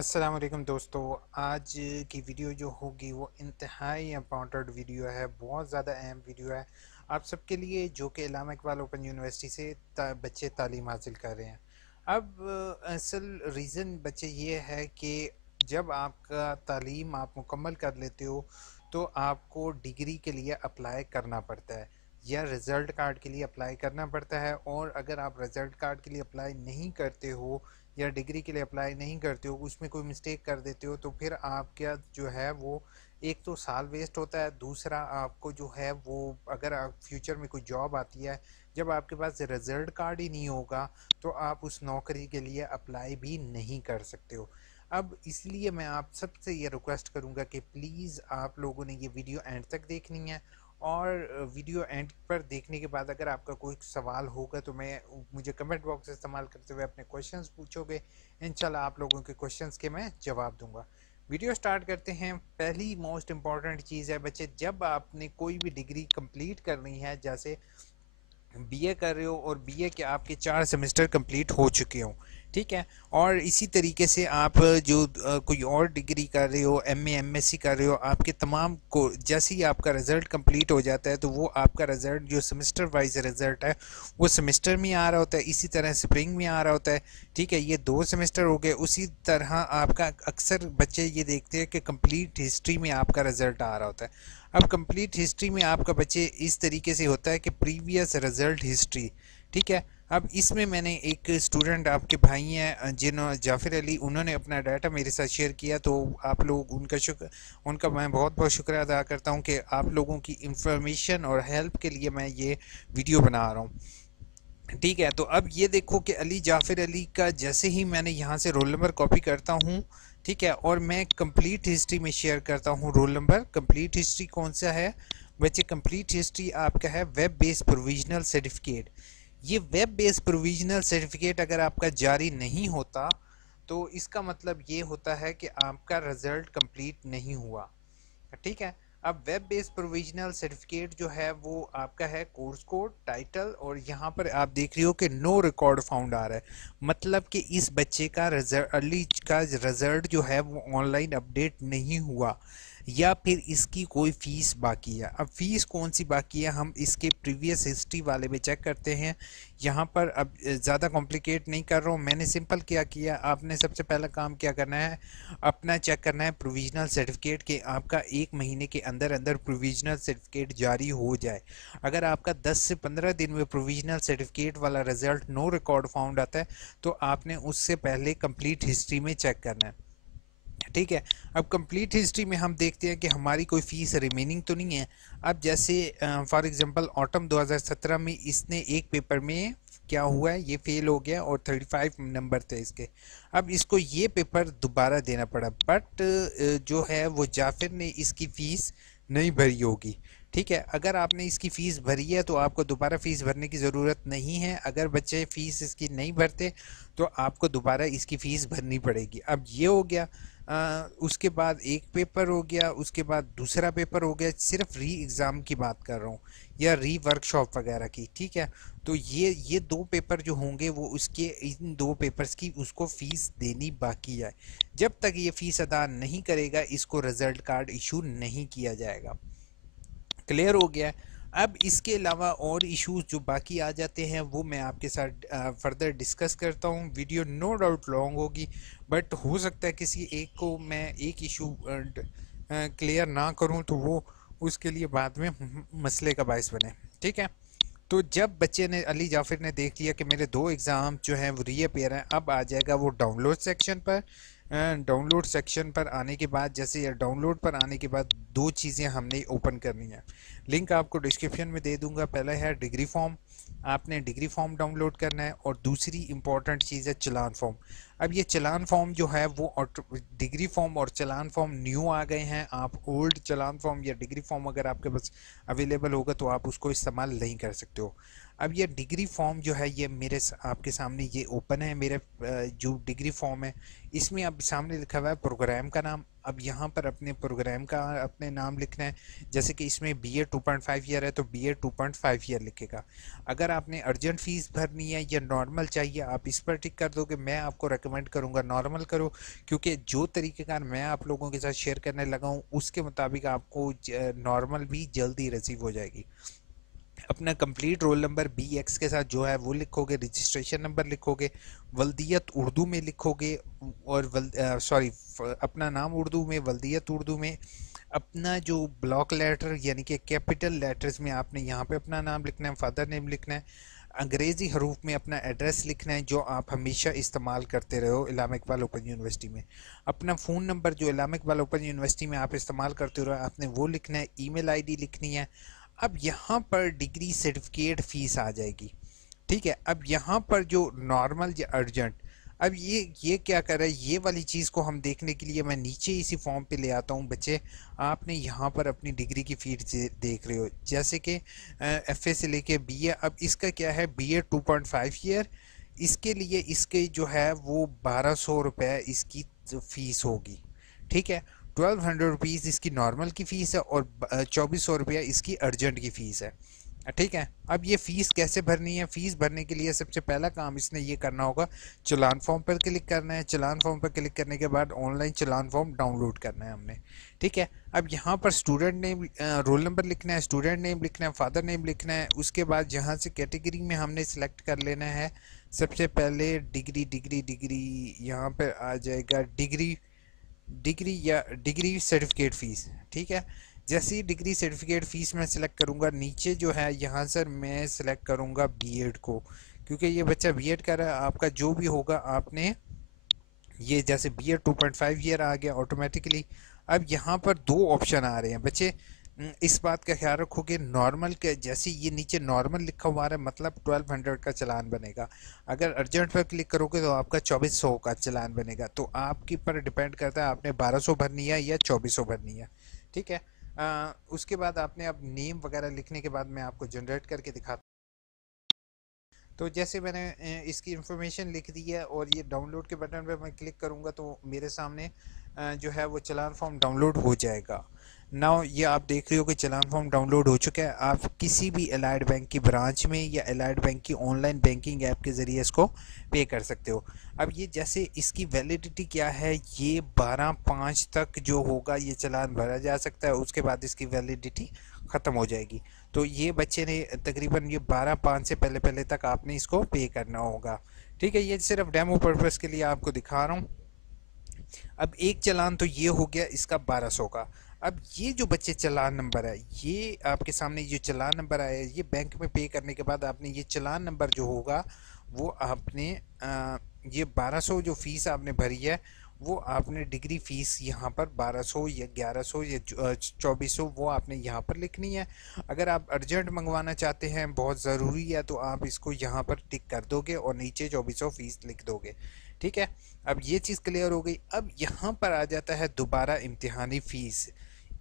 अस्सलाम वालेकुम दोस्तों। आज की वीडियो जो होगी वो इंतहाई इम्पॉर्टेंट वीडियो है, बहुत ज़्यादा अहम वीडियो है आप सबके लिए जो कि इलामा इकबाल ओपन यूनिवर्सिटी से बच्चे तालीम हासिल कर रहे हैं। अब असल रीज़न बच्चे ये है कि जब आपका तालीम आप मुकम्मल कर लेते हो तो आपको डिग्री के लिए अप्लाई करना पड़ता है या रिज़ल्ट कार्ड के लिए अप्लाई करना पड़ता है। और अगर आप रिज़ल्ट कार्ड के लिए अप्लाई नहीं करते हो या डिग्री के लिए अप्लाई नहीं करते हो, उसमें कोई मिस्टेक कर देते हो, तो फिर आपका जो है वो एक तो साल वेस्ट होता है, दूसरा आपको जो है वो अगर आप फ्यूचर में कोई जॉब आती है, जब आपके पास रिजल्ट कार्ड ही नहीं होगा तो आप उस नौकरी के लिए अप्लाई भी नहीं कर सकते हो। अब इसलिए मैं आप सबसे ये रिक्वेस्ट करूंगा कि प्लीज़ आप लोगों ने ये वीडियो एंड तक देखनी है। और वीडियो एंड पर देखने के बाद अगर आपका कोई सवाल होगा तो मैं मुझे कमेंट बॉक्स इस्तेमाल करते हुए अपने क्वेश्चंस पूछोगे, इंशाल्लाह आप लोगों के क्वेश्चंस के मैं जवाब दूंगा। वीडियो स्टार्ट करते हैं। पहली मोस्ट इम्पॉर्टेंट चीज़ है बच्चे, जब आपने कोई भी डिग्री कंप्लीट करनी है, जैसे बीए कर रहे हो और बीए के आपके 4 सेमेस्टर कंप्लीट हो चुके हों, ठीक है, और इसी तरीके से आप जो कोई और डिग्री कर रहे हो, एमए एमएससी कर रहे हो, आपके तमाम को जैसे ही आपका रिज़ल्ट कंप्लीट हो जाता है तो वो आपका रिज़ल्ट जो सेमेस्टर वाइज रिज़ल्ट है वो सेमेस्टर में आ रहा होता है, इसी तरह स्प्रिंग में आ रहा होता है। ठीक है, ये 2 सेमेस्टर हो गए। उसी तरह आपका अक्सर बच्चे ये देखते हैं कि कंप्लीट हिस्ट्री में आपका रिज़ल्ट आ रहा होता है। अब कंप्लीट हिस्ट्री में आपका बच्चे इस तरीके से होता है कि प्रीवियस रिजल्ट हिस्ट्री, ठीक है। अब इसमें मैंने एक स्टूडेंट आपके भाई हैं जिन्होंने जाफिर अली, उन्होंने अपना डाटा मेरे साथ शेयर किया, तो आप लोग उनका मैं बहुत बहुत शुक्र अदा करता हूं कि आप लोगों की इंफॉर्मेशन और हेल्प के लिए मैं ये वीडियो बना रहा हूँ। ठीक है, तो अब ये देखो कि अली जाफिर अली का जैसे ही मैंने यहाँ से रोल नंबर कॉपी करता हूँ, ठीक है, और मैं कंप्लीट हिस्ट्री में शेयर करता हूँ रोल नंबर। कंप्लीट हिस्ट्री कौन सा है बच्चे? कंप्लीट हिस्ट्री आपका है वेब बेस्ड प्रोविजनल सर्टिफिकेट। ये वेब बेस्ड प्रोविजनल सर्टिफिकेट अगर आपका जारी नहीं होता तो इसका मतलब ये होता है कि आपका रिजल्ट कंप्लीट नहीं हुआ। ठीक है, अब वेब बेस्ड प्रोविजनल सर्टिफिकेट जो है वो आपका है कोर्स कोड टाइटल, और यहाँ पर आप देख रही हो कि नो रिकॉर्ड फाउंड आ रहा है, मतलब कि इस बच्चे का रिजल्ट अर्ली का रिजल्ट जो है वो ऑनलाइन अपडेट नहीं हुआ या फिर इसकी कोई फीस बाकी है। अब फीस कौन सी बाकी है हम इसके प्रीवियस हिस्ट्री वाले में चेक करते हैं। यहाँ पर अब ज़्यादा कॉम्प्लिकेट नहीं कर रहा हूँ, मैंने सिंपल क्या किया, आपने सबसे पहला काम क्या करना है, अपना चेक करना है प्रोविजनल सर्टिफिकेट के आपका 1 महीने के अंदर अंदर प्रोविजनल सर्टिफिकेट जारी हो जाए। अगर आपका 10 से 15 दिन में प्रोविजनल सर्टिफिकेट वाला रिजल्ट नो रिकॉर्ड फाउंड आता है तो आपने उससे पहले कंप्लीट हिस्ट्री में चेक करना है। ठीक है, अब कंप्लीट हिस्ट्री में हम देखते हैं कि हमारी कोई फीस रिमेनिंग तो नहीं है। अब जैसे फॉर एग्जांपल ऑटम 2017 में इसने एक पेपर में क्या हुआ है, ये फेल हो गया और 35 नंबर थे इसके। अब इसको ये पेपर दोबारा देना पड़ा, बट जो है वो जाफिर ने इसकी फ़ीस नहीं भरी होगी। ठीक है, अगर आपने इसकी फ़ीस भरी है तो आपको दोबारा फ़ीस भरने की ज़रूरत नहीं है। अगर बच्चे फ़ीस इसकी नहीं भरते तो आपको दोबारा इसकी फ़ीस भरनी पड़ेगी। अब ये हो गया। उसके बाद एक पेपर हो गया, उसके बाद दूसरा पेपर हो गया, सिर्फ री एग्ज़ाम की बात कर रहा हूँ या री वर्कशॉप वगैरह की। ठीक है, तो ये 2 पेपर जो होंगे वो उसके इन 2 पेपर्स की उसको फ़ीस देनी बाकी है। जब तक ये फ़ीस अदा नहीं करेगा इसको रिज़ल्ट कार्ड इशू नहीं किया जाएगा। क्लियर हो गया? अब इसके अलावा और इश्यूज जो बाकी आ जाते हैं वो मैं आपके साथ फर्दर डिस्कस करता हूँ। वीडियो नो डाउट लॉन्ग होगी, बट हो सकता है किसी एक को मैं एक इशू क्लियर ना करूँ तो वो उसके लिए बाद में मसले का बायस बने। ठीक है, तो जब बच्चे ने अली जाफिर ने देख लिया कि मेरे 2 एग्ज़ाम जो हैं वो रीअपेयर हैं, अब आ जाएगा वो डाउनलोड सेक्शन पर। डाउनलोड सेक्शन पर आने के बाद, जैसे डाउनलोड पर आने के बाद 2 चीज़ें हमने ओपन करनी है, लिंक आपको डिस्क्रिप्शन में दे दूंगा। पहला है डिग्री फॉर्म, आपने डिग्री फॉर्म डाउनलोड करना है, और दूसरी इंपॉर्टेंट चीज़ है चलान फॉर्म। अब ये चलान फॉर्म जो है वो डिग्री फॉर्म और चलान फॉर्म न्यू आ गए हैं। आप ओल्ड चलान फॉर्म या डिग्री फॉर्म अगर आपके पास अवेलेबल होगा तो आप उसको इस्तेमाल नहीं कर सकते हो। अब ये डिग्री फॉर्म जो है ये आपके सामने ये ओपन है। मेरे जो डिग्री फॉर्म है इसमें अब सामने लिखा हुआ है प्रोग्राम का नाम। अब यहाँ पर अपने प्रोग्राम का अपने नाम लिखना है। जैसे कि इसमें BA 2.5 ईयर है तो BA 2.5 ईयर लिखेगा। अगर आपने अर्जेंट फीस भरनी है या नॉर्मल चाहिए आप इस पर टिक कर दोगे। मैं आपको रेकमेंड करूँगा नॉर्मल करो, क्योंकि जो तरीक़ेकार मैं आप लोगों के साथ शेयर करने लगा हूँ उसके मुताबिक आपको नॉर्मल भी जल्दी रिसीव हो जाएगी। अपना कंप्लीट रोल नंबर BX के साथ जो है वो लिखोगे, रजिस्ट्रेशन नंबर लिखोगे, वल्दियत उर्दू में लिखोगे और अपना नाम उर्दू में, वल्दियत उर्दू में, अपना जो ब्लॉक लेटर यानी कि कैपिटल लेटर्स में आपने यहाँ पे अपना नाम लिखना है, फादर नेम लिखना है, अंग्रेज़ी हरूफ में अपना एड्रेस लिखना है जो आप हमेशा इस्तेमाल करते रहो इलामा इकबाल ओपन यूनिवर्सिटी में। अपना फ़ोन नंबर जो इलामा इकबाल ओपन यूनिवर्सिटी में आप इस्तेमाल करते रहो आपने वो लिखना है, ईमेल आईडी लिखनी है। अब यहाँ पर डिग्री सर्टिफिकेट फ़ीस आ जाएगी। ठीक है, अब यहाँ पर जो नॉर्मल या अर्जेंट, अब ये क्या कर रहा है, ये वाली चीज़ को हम देखने के लिए मैं नीचे इसी फॉर्म पे ले आता हूँ। बच्चे आपने यहाँ पर अपनी डिग्री की फ़ीस देख रहे हो, जैसे कि FA से लेके BA। अब इसका क्या है, BA 2.5 ईयर, इसके लिए इसके जो है वो 1200 रुपये इसकी फ़ीस होगी। ठीक है, 1200 रुपीज़ इसकी नॉर्मल की फ़ीस है और 2400 रुपया इसकी अर्जेंट की फ़ीस है। ठीक है, अब ये फ़ीस कैसे भरनी है? फ़ीस भरने के लिए सबसे पहला काम इसने ये करना होगा, चालान फॉर्म पर क्लिक करना है। चालान फॉर्म पर क्लिक करने के बाद ऑनलाइन चालान फॉर्म डाउनलोड करना है हमने। ठीक है, अब यहाँ पर स्टूडेंट नेम, रोल नंबर लिखना है, स्टूडेंट नेम लिखना है, फादर नेम लिखना है। उसके बाद जहाँ से कैटेगरी में हमने सेलेक्ट कर लेना है, सबसे पहले डिग्री डिग्री डिग्री यहाँ पर आ जाएगा डिग्री डिग्री या डिग्री सर्टिफिकेट फ़ीस। ठीक है, जैसे ही डिग्री सर्टिफिकेट फ़ीस मैं सिलेक्ट करूँगा, नीचे जो है यहाँ सर मैं सिलेक्ट करूँगा बीएड को, क्योंकि ये बच्चा बीएड कर रहा है। आपका जो भी होगा आपने ये जैसे BA 2.5 ईयर आ गया ऑटोमेटिकली। अब यहाँ पर दो ऑप्शन आ रहे हैं बच्चे, इस बात का ख्याल रखोगे नॉर्मल के जैसे ये नीचे नॉर्मल लिखा हुआ है मतलब 1200 का चालान बनेगा। अगर अर्जेंट पर क्लिक करोगे तो आपका 2400 का चालान बनेगा। तो आपके पर डिपेंड करता है आपने 1200 भरनी है या 2400 भरनी है। ठीक है, उसके बाद आपने अब नेम वगैरह लिखने के बाद मैं आपको जनरेट करके दिखाता। तो जैसे मैंने इसकी इन्फॉर्मेशन लिख दी है और ये डाउनलोड के बटन पर मैं क्लिक करूँगा तो मेरे सामने जो है वो चालान फॉर्म डाउनलोड हो जाएगा। नाउ ये आप देख रहे हो कि चालान फॉर्म डाउनलोड हो चुका है। आप किसी भी एलाइड बैंक की ब्रांच में या एलाइड बैंक की ऑनलाइन बैंकिंग ऐप के ज़रिए इसको पे कर सकते हो। अब ये जैसे इसकी वैलिडिटी क्या है, ये 12/5 तक जो होगा ये चालान भरा जा सकता है, उसके बाद इसकी वैलिडिटी ख़त्म हो जाएगी। तो ये बच्चे ने तकरीबन ये 12/5 से पहले पहले तक आपने इसको पे करना होगा। ठीक है, ये सिर्फ डेमो पर्पज़ के लिए आपको दिखा रहा हूँ। अब एक चालान तो ये हो गया इसका 1200 का। अब ये जो बच्चे चालान नंबर है, ये आपके सामने ये चालान नंबर आया है, ये बैंक में पे करने के बाद आपने ये चालान नंबर जो होगा वो आपने ये 1200 जो फ़ीस आपने भरी है वो आपने डिग्री फ़ीस यहाँ पर 1200 या 1100 या 2400 वो आपने यहाँ पर लिखनी है। अगर आप अर्जेंट मंगवाना चाहते हैं, बहुत ज़रूरी है, तो आप इसको यहाँ पर टिक कर दोगे और नीचे 2400 फ़ीस लिख दोगे। ठीक है, अब ये चीज़ क्लियर हो गई। अब यहाँ पर आ जाता है दोबारा इम्तिहानी फ़ीस।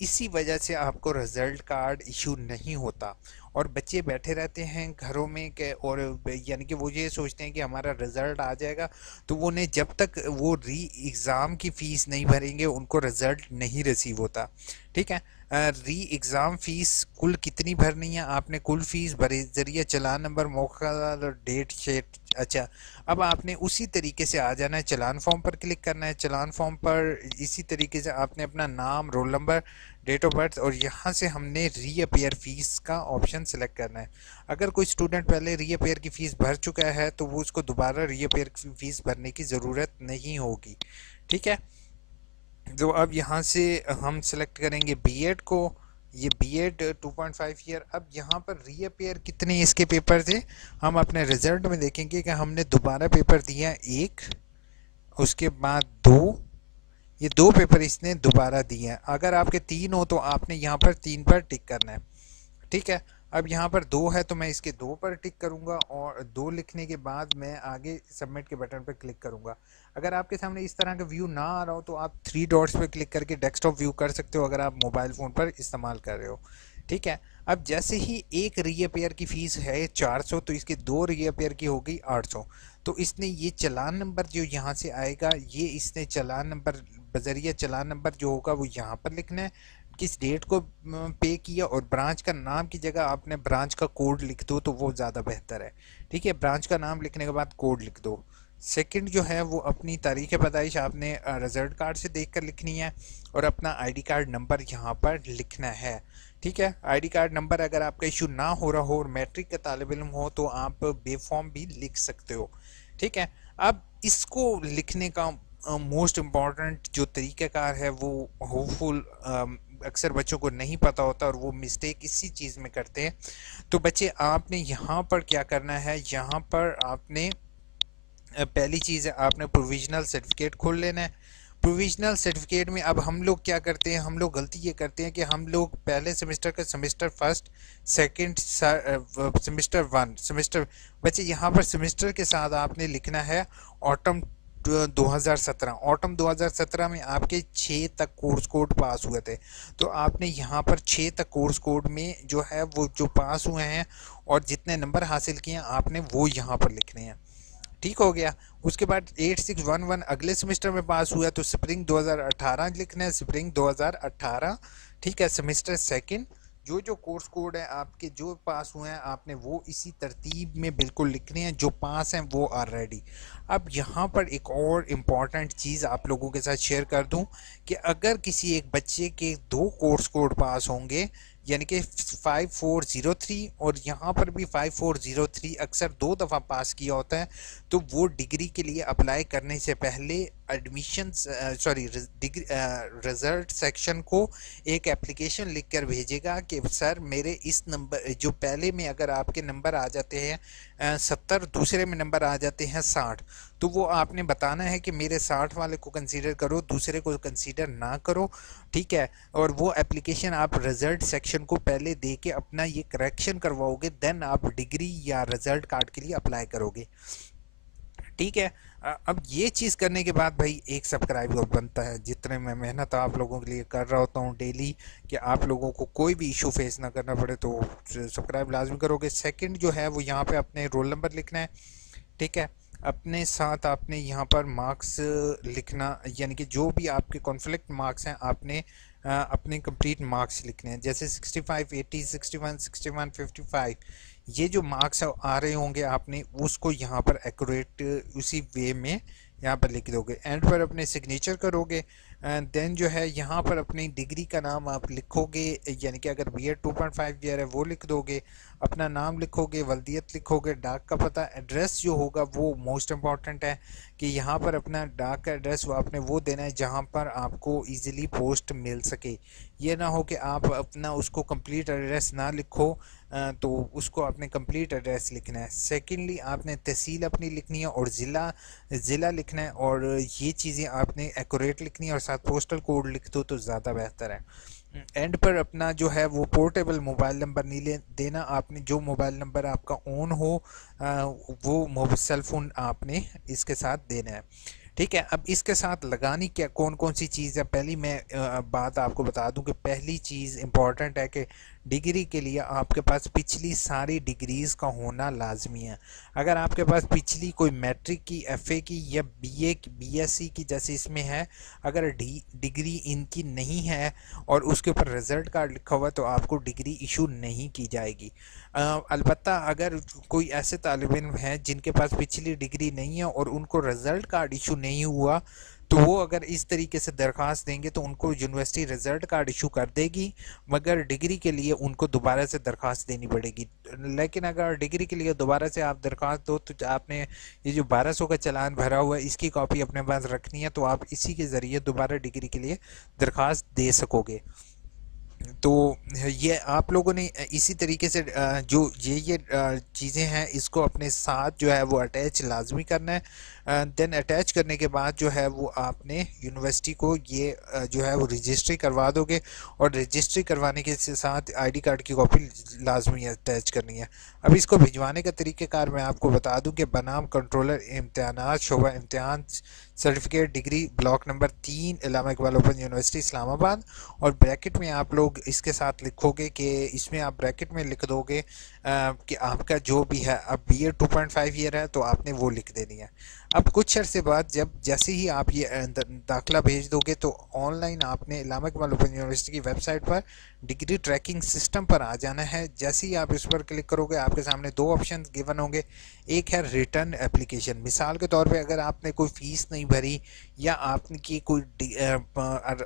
इसी वजह से आपको रिज़ल्ट कार्ड इशू नहीं होता और बच्चे बैठे रहते हैं घरों में के, और यानी कि वो ये सोचते हैं कि हमारा रिज़ल्ट आ जाएगा, तो वो ने जब तक वो री एग्ज़ाम की फ़ीस नहीं भरेंगे उनको रिज़ल्ट नहीं रिसीव होता। ठीक है, री एग्ज़ाम फ़ीस कुल कितनी भरनी है आपने, कुल फ़ीस भरे ज़रिए चालान नंबर मौका डेट शेट। अच्छा, अब आपने उसी तरीके से आ जाना है, चालान फॉर्म पर क्लिक करना है। चालान फॉर्म पर इसी तरीके से आपने अपना नाम, roll number, date of birth और यहाँ से हमने रीअपेयर फ़ीस का ऑप्शन सेलेक्ट करना है। अगर कोई स्टूडेंट पहले रीअपेयर की फ़ीस भर चुका है तो वो उसको दोबारा रीअपेयर की फ़ीस भरने की ज़रूरत नहीं होगी। ठीक है, तो अब यहाँ से हम सेलेक्ट करेंगे बीएड को, ये बीएड 2.5 ईयर। अब यहाँ पर रीअपेयर कितने इसके पेपर थे हम अपने रिजल्ट में देखेंगे कि हमने दोबारा पेपर दिया एक, उसके बाद दो, ये दो पेपर इसने दोबारा दिए हैं। अगर आपके 3 हो तो आपने यहाँ पर 3 पर टिक करना है। ठीक है, अब यहाँ पर 2 है तो मैं इसके 2 पर टिक करूँगा और 2 लिखने के बाद मैं आगे सबमिट के बटन पर क्लिक करूँगा। अगर आपके सामने इस तरह का व्यू ना आ रहा हो तो आप 3 डॉट्स पर क्लिक करके डेस्कटॉप व्यू कर सकते हो अगर आप मोबाइल फ़ोन पर इस्तेमाल कर रहे हो। ठीक है। अब जैसे ही एक रीअपेयर की फीस है 400, तो इसके दो रीअपेयर की हो गई 800। तो इसने ये चालान नंबर जो यहाँ से आएगा, ये इसने चालान नंबर बजरिया चालान नंबर जो होगा वो यहाँ पर लिखना है, किस डेट को पे किया, और ब्रांच का नाम की जगह आपने ब्रांच का कोड लिख दो तो वो ज़्यादा बेहतर है। ठीक है, ब्रांच का नाम लिखने के बाद कोड लिख दो। सेकंड जो है वो अपनी तारीख पैदाइश आपने रिजल्ट कार्ड से देख कर लिखनी है, और अपना आईडी कार्ड नंबर यहाँ पर लिखना है। ठीक है, आईडी कार्ड नंबर अगर आपका इशू ना हो रहा हो और मैट्रिक का तालिब इल्म हो तो आप बेफॉर्म भी लिख सकते हो। ठीक है, अब इसको लिखने का मोस्ट इम्पॉर्टेंट जो तरीक़ाकार है वो होपफुल अक्सर बच्चों को नहीं पता होता और वो मिस्टेक इसी चीज़ में करते हैं। तो बच्चे आपने यहाँ पर क्या करना है, यहाँ पर आपने पहली चीज़ है आपने प्रोविजनल सर्टिफिकेट खोल लेना है। प्रोविजनल सर्टिफिकेट में अब हम लोग क्या करते हैं, हम लोग गलती ये करते हैं कि हम लोग पहले सेमेस्टर का semester first, second, semester one, semester, बच्चे यहाँ पर सेमेस्टर के साथ आपने लिखना है ऑटम 2017। ऑटम 2017 में आपके 6 तक कोर्स कोड पास हुए थे, तो आपने यहाँ पर 6 तक कोर्स कोड में जो है वो जो पास हुए हैं और जितने नंबर हासिल किए हैं आपने वो यहाँ पर लिखने हैं। ठीक हो गया। उसके बाद 8611 अगले सेमेस्टर में पास हुआ तो स्प्रिंग 2018 लिखना है, स्प्रिंग 2018। ठीक है, सेमेस्टर सेकंड जो जो कोर्स कोड है आपके जो पास हुए हैं आपने वो इसी तरतीब में बिल्कुल लिखने हैं, जो पास हैं वो ऑलरेडी। अब यहाँ पर एक और इम्पॉर्टेंट चीज़ आप लोगों के साथ शेयर कर दूं कि अगर किसी एक बच्चे के दो कोर्स कोड पास होंगे, यानी कि 5403 और यहाँ पर भी 5403 अक्सर दो दफ़ा पास किया होता है, तो वो डिग्री के लिए अप्लाई करने से पहले admission sorry degree result section को एक एप्लीकेशन लिख कर भेजेगा कि सर मेरे इस नंबर जो पहले में अगर आपके नंबर आ जाते हैं 70, दूसरे में नंबर आ जाते हैं 60, तो वो आपने बताना है कि मेरे 60 वाले को कंसीडर करो, दूसरे को कंसीडर ना करो। ठीक है, और वो एप्लीकेशन आप रिजल्ट सेक्शन को पहले दे के अपना ये करेक्शन करवाओगे, देन आप डिग्री या रिजल्ट कार्ड के लिए अप्लाई करोगे। ठीक है, अब ये चीज़ करने के बाद भाई एक सब्सक्राइबर बनता है। जितने मैं मेहनत आप लोगों के लिए कर रहा होता हूँ डेली कि आप लोगों को कोई भी इशू फेस ना करना पड़े, तो सब्सक्राइब लाजमी करोगे। सेकंड जो है वो यहाँ पे अपने रोल नंबर लिखना है। ठीक है, अपने साथ आपने यहाँ पर मार्क्स लिखना, यानी कि जो भी आपके कॉन्फ्लिक्ट मार्क्स हैं आपने अपने कंप्लीट मार्क्स लिखने हैं। जैसे 65, 80, 61, 61, 55 ये जो मार्क्स आ रहे होंगे आपने उसको यहाँ पर एक्यूरेट उसी वे में यहाँ पर लिख दोगे। एंड पर अपने सिग्नेचर करोगे, देन जो है यहाँ पर अपनी डिग्री का नाम आप लिखोगे, यानी कि अगर B.Ed 2.5 ईयर है वो लिख दोगे, अपना नाम लिखोगे, वल्दियत लिखोगे, डाक का पता, एड्रेस जो होगा वो मोस्ट इम्पॉर्टेंट है कि यहाँ पर अपना डाक का एड्रेस वो आपने वो देना है जहाँ पर आपको इजीली पोस्ट मिल सके। ये ना हो कि आप अपना उसको कंप्लीट एड्रेस ना लिखो, तो उसको आपने कंप्लीट एड्रेस लिखना है। सेकेंडली आपने तहसील अपनी लिखनी है और ज़िला लिखना है, और ये चीज़ें आपने एक्यूरेट लिखनी है और साथ पोस्टल कोड लिख दो तो ज़्यादा बेहतर है। एंड पर अपना जो है वो पोर्टेबल मोबाइल नंबर नहीं ले देना आपने, जो मोबाइल नंबर आपका ऑन हो वो सेल फ़ोन आपने इसके साथ देना है। ठीक है, अब इसके साथ लगानी क्या कौन कौन सी चीज़ है, पहली मैं बात आपको बता दूं कि पहली चीज़ इम्पॉर्टेंट है कि डिग्री के लिए आपके पास पिछली सारी डिग्रीज़ का होना लाजमी है। अगर आपके पास पिछली कोई मैट्रिक की, एफए की या बीए की, बीएससी की जैसे इसमें है, अगर डिग्री इनकी नहीं है और उसके ऊपर रिजल्ट कार्ड लिखा हुआ तो आपको डिग्री इशू नहीं की जाएगी। अलबत्ता अगर कोई ऐसे तालिब इल्म हैं जिनके पास पिछली डिग्री नहीं है और उनको रिज़ल्ट कार्ड इशू नहीं हुआ, तो वो अगर इस तरीके से दरख्वास्त देंगे तो उनको यूनिवर्सिटी रिज़ल्ट कार्ड इशू कर देगी, मगर डिग्री के लिए उनको दोबारा से दरख्वास्त देनी पड़ेगी। लेकिन अगर डिग्री के लिए दोबारा से आप दरख्वास्त दो तो आपने ये जो 1200 का चालान भरा हुआ है इसकी कॉपी अपने पास रखनी है, तो आप इसी के ज़रिए दोबारा डिग्री के लिए दरख्वास्त दे सकोगे। तो ये आप लोगों ने इसी तरीके से जो ये चीज़ें हैं इसको अपने साथ जो है वो अटैच लाजमी करना है। देन अटैच करने के बाद जो है वो आपने यूनिवर्सिटी को ये जो है वो रजिस्ट्री करवा दोगे, और रजिस्ट्री करवाने के साथ आईडी कार्ड की कॉपी लाजमी अटैच करनी है। अब इसको भिजवाने का तरीक़ेकार मैं आपको बता दूं कि बनाम कंट्रोलर इम्तिहानात शोबा इम्तिहान certificate degree block number 3 Allama Iqbal open university Islamabad, और ब्रैकेट में आप लोग लोग इसके साथ लिखोगे कि इसमें आप ब्रैकेट में लिख दोगे कि आपका जो भी है, अब BA 2.5 ईयर है तो आपने वो लिख देनी है। अब कुछ अरसे बाद जब जैसे ही आप ये दाखिला भेज दोगे तो ऑनलाइन आपने इलामा इकबाल ओपन यूनिवर्सिटी की वेबसाइट पर डिग्री ट्रैकिंग सिस्टम पर आ जाना है। जैसे ही आप इस पर क्लिक करोगे आपके सामने दो ऑप्शन गिवन होंगे। एक है रिटर्न एप्लीकेशन। मिसाल के तौर पे अगर आपने कोई फ़ीस नहीं भरी या आपकी कोई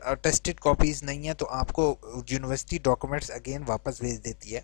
अटेस्टेड कॉपीज़ नहीं है तो आपको यूनिवर्सिटी डॉक्यूमेंट्स अगेन वापस भेज देती है,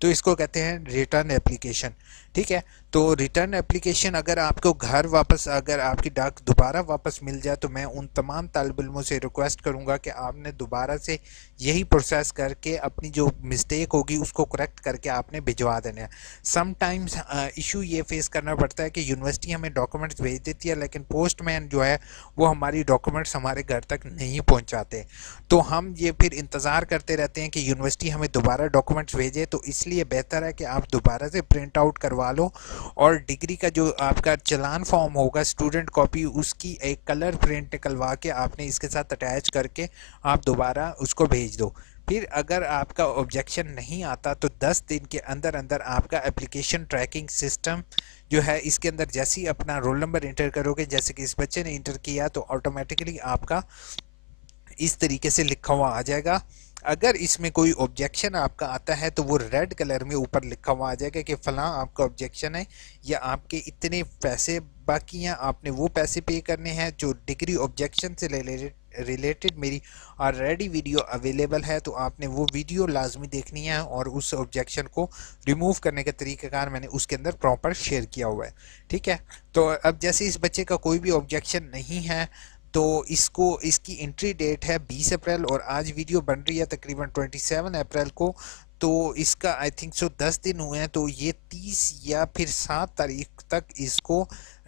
तो इसको कहते हैं रिटर्न एप्लीकेशन। ठीक है, तो रिटर्न एप्लीकेशन अगर आपको घर वापस, अगर आपकी डाक दोबारा वापस मिल जाए तो मैं उन तमाम तालिब इल्मों से रिक्वेस्ट करूंगा कि आपने दोबारा से यही प्रोसेस करके अपनी जो मिस्टेक होगी उसको करेक्ट करके आपने भिजवा देना है। समटाइम्स इशू ये फेस करना पड़ता है कि यूनिवर्सिटी हमें डॉक्यूमेंट्स भेज देती है लेकिन पोस्टमैन जो है वो हमारी डॉक्यूमेंट्स हमारे घर तक नहीं पहुंचाते, तो हम ये फिर इंतज़ार करते रहते हैं कि यूनिवर्सिटी हमें दोबारा डॉक्यूमेंट्स भेजे। तो इसलिए बेहतर है कि आप दोबारा से प्रिंट आउट करवा लो और डिग्री का जो आपका चलान फॉर्म होगा, स्टूडेंट कॉपी, उसकी एक कलर प्रिंट निकलवा के आपने इसके साथ अटैच करके आप दोबारा उसको भेज दो। फिर अगर आपका ऑब्जेक्शन नहीं आता तो 10 दिन के अंदर अंदर आपका एप्लीकेशन ट्रैकिंग सिस्टम जो है इसके अंदर जैसे ही अपना रोल नंबर इंटर करोगे, जैसे कि इस बच्चे ने इंटर किया, तो ऑटोमेटिकली आपका इस तरीके से लिखा हुआ आ जाएगा। अगर इसमें कोई ऑब्जेक्शन आपका आता है तो वो रेड कलर में ऊपर लिखा हुआ आ जाएगा कि फलां आपका ऑब्जेक्शन है या आपके इतने पैसे बाकी हैं, आपने वो पैसे पे करने हैं। जो डिग्री ऑब्जेक्शन से रिलेटेड मेरी ऑलरेडी वीडियो अवेलेबल है तो आपने वो वीडियो लाजमी देखनी है और उस ऑब्जेक्शन को रिमूव करने का तरीक़ाकार मैंने उसके अंदर प्रॉपर शेयर किया हुआ है। ठीक है, तो अब जैसे इस बच्चे का कोई भी ऑब्जेक्शन नहीं है तो इसकी एंट्री डेट है 20 अप्रैल और आज वीडियो बन रही है तकरीबन 27 अप्रैल को। तो इसका आई थिंक सो 10 दिन हुए हैं, तो ये 30 या फिर 7 तारीख तक इसको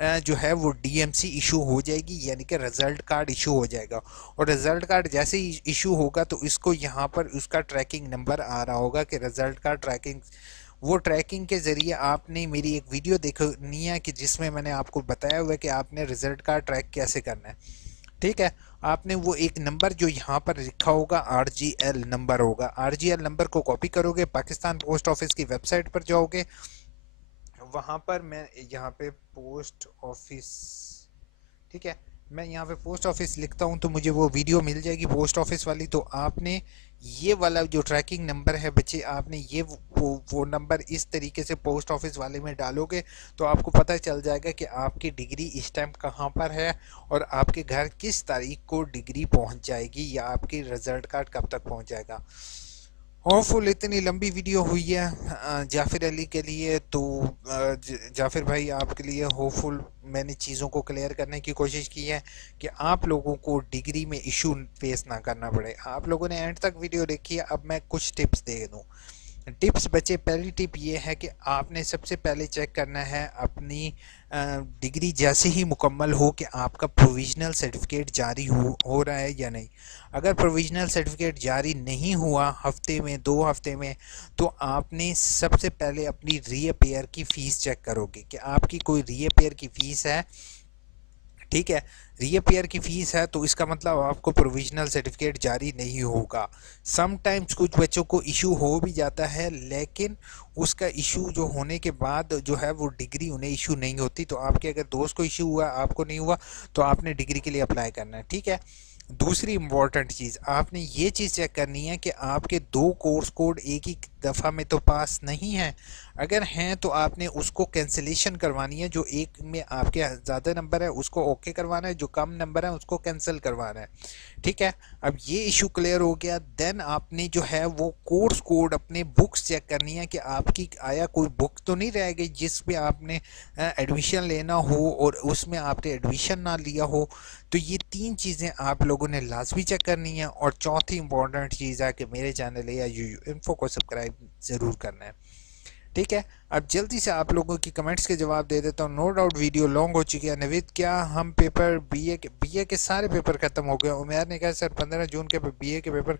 जो है वो DMC इशू हो जाएगी, यानी कि रिज़ल्ट कार्ड इशू हो जाएगा। और रिज़ल्ट कार्ड जैसे ही इशू होगा तो इसको यहाँ पर उसका ट्रैकिंग नंबर आ रहा होगा कि रिज़ल्ट कार्ड ट्रैकिंग। वो ट्रैकिंग के ज़रिए आपने मेरी एक वीडियो देखनी है कि जिसमें मैंने आपको बताया हुआ है कि आपने रिज़ल्ट कार्ड ट्रैक कैसे करना है। ठीक है, आपने वो एक नंबर जो यहाँ पर लिखा होगा RGL नंबर होगा, RGL नंबर को कॉपी करोगे, पाकिस्तान पोस्ट ऑफिस की वेबसाइट पर जाओगे, वहाँ पर मैं यहाँ पे पोस्ट ऑफिस, ठीक है, मैं यहाँ पे पोस्ट ऑफिस लिखता हूँ तो मुझे वो वीडियो मिल जाएगी पोस्ट ऑफिस वाली। तो आपने ये वाला जो ट्रैकिंग नंबर है बच्चे, आपने ये वो नंबर इस तरीके से पोस्ट ऑफिस वाले में डालोगे तो आपको पता चल जाएगा कि आपकी डिग्री स्टैम्प कहाँ पर है और आपके घर किस तारीख को डिग्री पहुँच जाएगी या आपकी रिजल्ट कार्ड कब तक पहुँच जाएगा। होपफुल इतनी लंबी वीडियो हुई है जाफिर अली के लिए, तो जाफिर भाई आपके लिए होपफुल मैंने चीज़ों को क्लियर करने की कोशिश की है कि आप लोगों को डिग्री में इशू फेस ना करना पड़े। आप लोगों ने एंड तक वीडियो देखी है, अब मैं कुछ टिप्स दे दूँ। टिप्स बच्चे, पहली टिप ये है कि आपने सबसे पहले चेक करना है अपनी डिग्री जैसे ही मुकम्मल हो कि आपका प्रोविज़नल सर्टिफिकेट जारी हो रहा है या नहीं। अगर प्रोविज़नल सर्टिफिकेट जारी नहीं हुआ हफ्ते में 2 हफ्ते में तो आपने सबसे पहले अपनी रीअपेयर की फ़ीस चेक करोगे कि आपकी कोई रीअपेयर की फ़ीस है। ठीक है, रीअपेयर की फ़ीस है तो इसका मतलब आपको प्रोविज़नल सर्टिफिकेट जारी नहीं होगा। समटाइम्स कुछ बच्चों को इशू हो भी जाता है लेकिन उसका इशू जो होने के बाद जो है वो डिग्री उन्हें इशू नहीं होती। तो आपके अगर दोस्त को इशू हुआ, आपको नहीं हुआ, तो आपने डिग्री के लिए अप्लाई करना है। ठीक है, दूसरी इम्पॉर्टेंट चीज़ आपने ये चीज़ चेक करनी है कि आपके 2 कोर्स कोड एक ही दफ़ा में तो पास नहीं हैं। अगर हैं तो आपने उसको कैंसिलेशन करवानी है। जो एक में आपके ज़्यादा नंबर है उसको ओके करवाना है, जो कम नंबर है उसको कैंसिल करवाना है। ठीक है, अब ये इशू क्लियर हो गया, देन आपने जो है वो कोर्स कोड अपने बुक्स चेक करनी है कि आपकी आया कोई बुक तो नहीं रह गई जिस पे आपने एडमिशन लेना हो और उसमें आपने एडमिशन ना लिया हो। तो ये 3 चीज़ें आप लोगों ने लाजमी चेक करनी है। और चौथी इंपॉर्टेंट चीज़ है कि मेरे चैनल या यू इन्फो को सब्सक्राइब ज़रूर करना है। ठीक है, अब जल्दी से आप लोगों की कमेंट्स के जवाब दे देता हूँ। नो डाउट वीडियो लॉन्ग हो चुकी है। नवीद, क्या हम पेपर बीए के सारे पेपर खत्म हो गए? उमेर ने कहा सर 15 जून के बीए के पेपर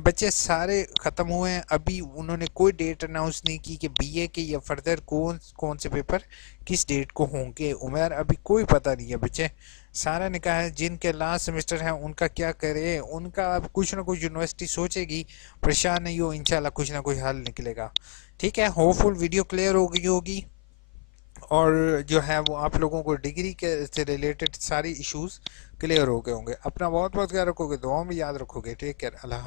बच्चे सारे खत्म हुए हैं। अभी उन्होंने कोई डेट अनाउंस नहीं की कि बीए के या फर्दर कौन कौन से पेपर किस डेट को होंगे। उमेर, अभी कोई पता नहीं है बच्चे। सारा ने कहा है जिनके लास्ट सेमेस्टर है उनका क्या करे, उनका अब कुछ ना कुछ यूनिवर्सिटी सोचेगी। परेशान नहीं हो, इंशाल्लाह कुछ ना कुछ हल निकलेगा। ठीक है, होपफुल वीडियो क्लियर हो गई होगी और जो है वो आप लोगों को डिग्री के से रिलेटेड सारी इश्यूज क्लियर हो गए होंगे। अपना बहुत बहुत ख्याल रखोगे, दुआओं में याद रखोगे। टेक केयर, अल्लाह।